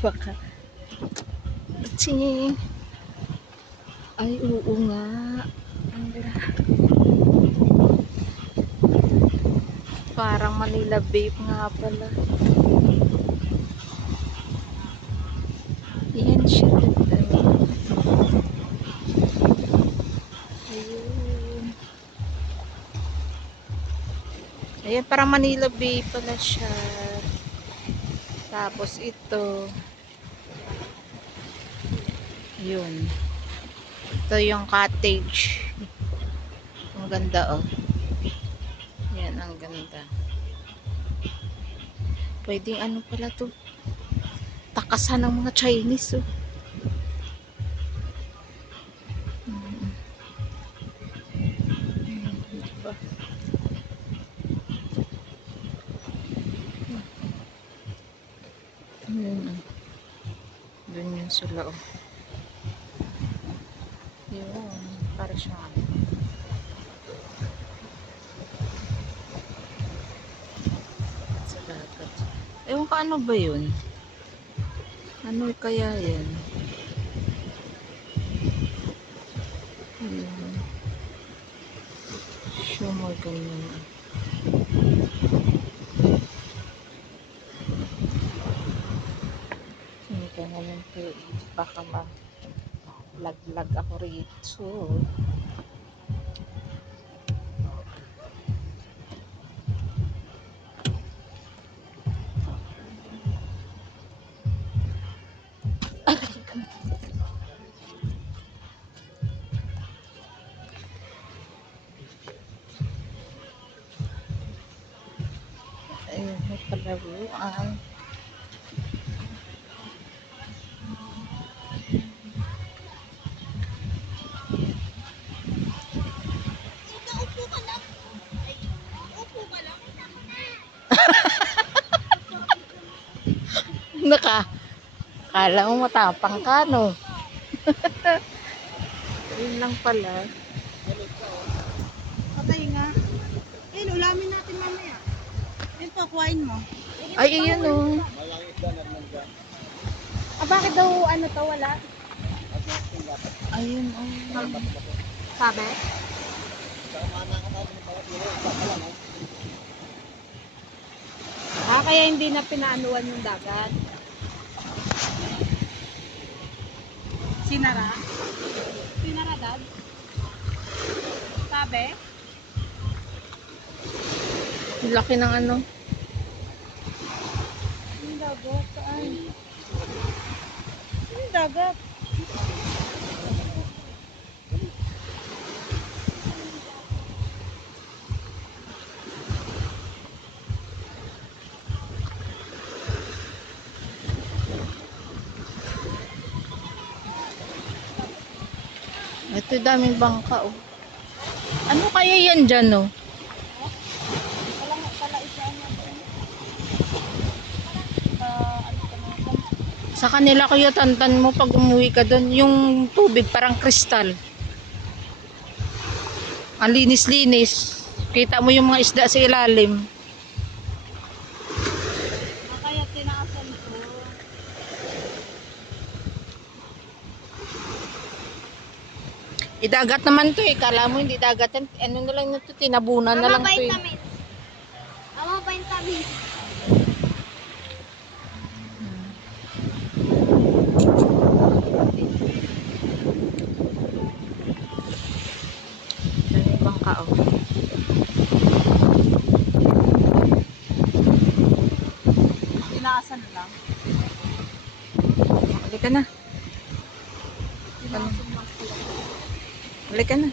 Baka. Ching. Ay, oo nga. Parang Manila Vape nga pala. Yan siya. Ayun. Ayan, parang Manila Vape pala siya. Tapos ito. Yun. Ito yung cottage. Ang ganda, oh. Yan, ang ganda. Pwedeng ano pala to, takasan ng mga Chinese, oh. Diba? Doon yun sila, oh. Yun, para siyang sa dagat. Ewan ka, ano ba yun? Ano kaya yan? Summer ganyan. Hindi ka naman po, baka malaglag ako rito. Ayun, may palaruan. Upo ka lang. Ay, upo ka lang. Kala mo matapang ka, no? Yun lang pala. Patay nga. Eh, ulamin natin mamaya. Yun pa, kuhain mo. Ay, yun, oh. Ah, bakit daw ano to, wala? Ayun, oh. Sabi? Ah, kaya hindi na pinaanuan yung dagat. Sinara? Sinara, Dad? Sabi? Laki ng ano. Yung dagat, saan? Yung dagat. Ito, daming bangka, oh. Ano kaya yan dyan, oh? Wala nga pala isa natin. Sa kanila kuya, tantan mo pag umuwi ka doon, yung tubig parang kristal. Ang linis-linis. Kita mo yung mga isda sa ilalim. Kaya tinaasan ko. Idagat naman to, eh. Kala mo hindi dagat yan. Ano na lang na to, tinabunan na lang to, eh. Ama vitamins. Daming bangka, oh. Tinaasan lang. Halika na. Tinaasan lang sila. Halika na.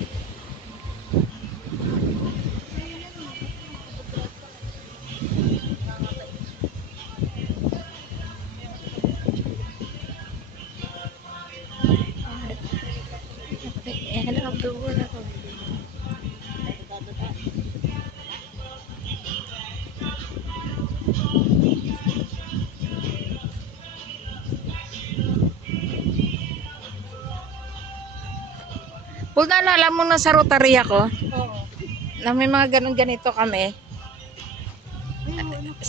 Paul, naalala mo na sa Rotary ako? Oo. Na may mga ganun ganito kami. Ay, ano po?